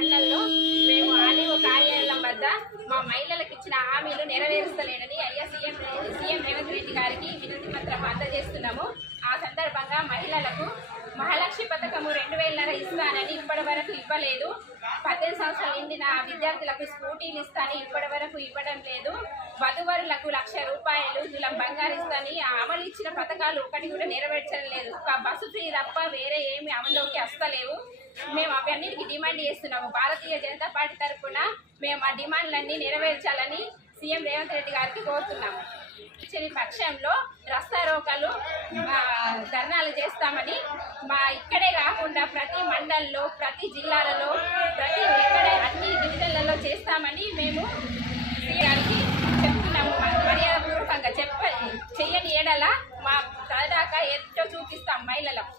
పండ్లలో మేము ఆర్డీఓ కార్యాలయం వద్ద మా మహిళలకు ఇచ్చిన హామీలు నెరవేరుస్తలేనని అయ్యా సీఎం సీఎం రేవంత్ రెడ్డి గారికి వినతి పత్రం అందజేస్తున్నాము. ఆ సందర్భంగా మహిళలకు మహాలక్ష్మి పథకము రెండు వేలన్నర ఇస్తానని ఇప్పటి వరకు ఇవ్వలేదు. పద్దెనిమిది సంవత్సరాలు నిండిన విద్యార్థులకు స్కూటీలు ఇస్తాను ఇప్పటి వరకు ఇవ్వడం లేదు. వధువరులకు లక్ష రూపాయలు ఇలా బంగారు ఇస్తాని అమలు ఇచ్చిన పథకాలు ఒకటి కూడా నెరవేర్చడం లేదు. బస్సు ఫ్రీ తప్ప వేరే ఏమి అమలులోకి వస్తలేవు. మేము అవన్నిటికీ డిమాండ్ చేస్తున్నాము. భారతీయ జనతా పార్టీ తరఫున మేము ఆ డిమాండ్లన్నీ నెరవేర్చాలని సీఎం రేవంత్ రెడ్డి గారికి కోరుతున్నాము. ఇచ్చిన పక్షంలో రస్తా రోకలు ధర్నాలు చేస్తామని మా ఇక్కడే కాకుండా ప్రతి మండల్లో ప్రతి జిల్లాలలో ప్రతి ఎక్కడ అన్ని డివిజన్లలో చేస్తామని మేము గారికి చెప్తున్నాము. మర్యాదపూర్వకంగా చెప్ప చెయ్యని ఏడల మా దాకా ఎంతో చూపిస్తాం మహిళలకు